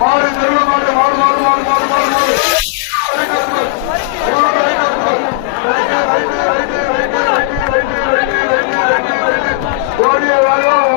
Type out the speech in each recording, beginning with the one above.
மாடு நெருங்க மாடு மாடு மாடு மாடு மாடு மாடு மாடு ஓடிய வேகம்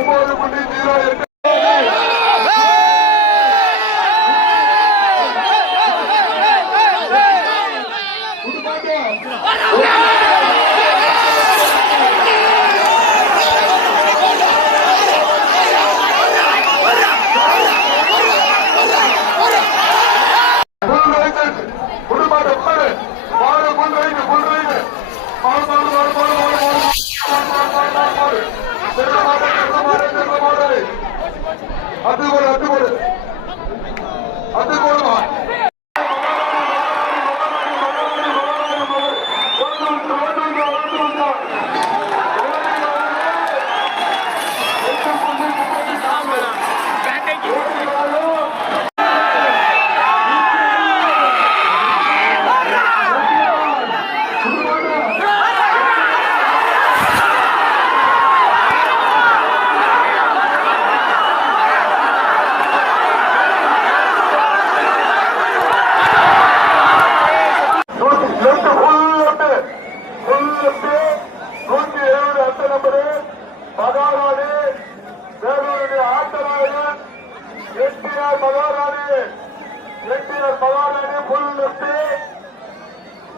9.08.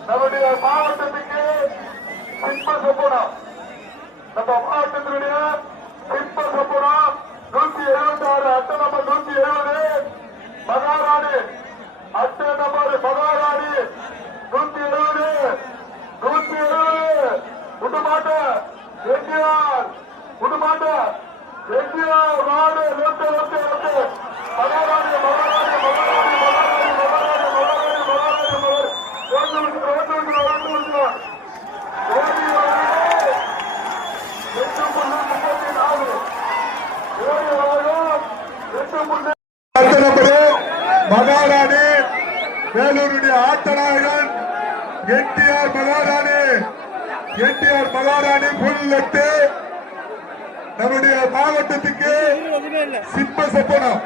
நம்முடைய மாவட்டத்துக்கு சிற்ப சொப்பனம், நம்ம மாவட்டத்தினுடைய சிற்ப சொப்பனம் 176 அட்டை நம்பர் 170 மகாராணி, அட்டை நம்பர் மகாராணி 170 உடுமாட்ட என்டிஆர் உடுமாட்ட என்டிஆர் நாடு லோட்டு லோட்டு லோட்டு மகாராணி மகாராணி மகாராணி மகாராணி மகாராணி மகாராணி மகாராணி வேலூருடைய ஆட்டநாயகன் என்டிஆர் மகாராணி, என்டிஆர் மகாராணி புல் லட்டு நம்முடைய மாவட்டத்துக்கு சிற்ப சொப்பனம்.